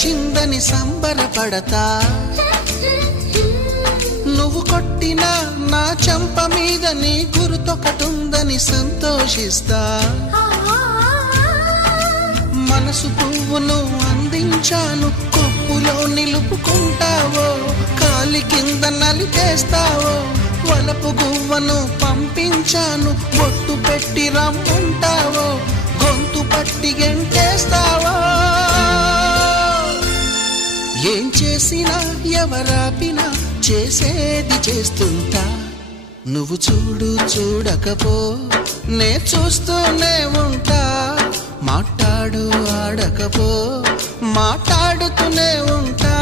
వచ్చిందని సంబరపడతా, నువ్వు కొట్టిన నా చెంప మీద నీ గుర్తొకటుందని సంతోషిస్తా. మనసు పువ్వును అందించాను, కొప్పులో నిలుపుకుంటావో, కాలి కింద నలిపేస్తావో. వలపు గువ్వను పంపించాను, బొట్టు పెట్టి రమ్మంటావో, గొంతు పట్టి గెంటేస్తావో. ఏం చేసినా ఎవరాపినా చేసేది చేస్తుంటా. నువ్వు చూడు చూడకపో నే చూస్తూనే ఉంటా. మాట్లాడు ఆడకపో మాట్లాడుతూనే ఉంటా.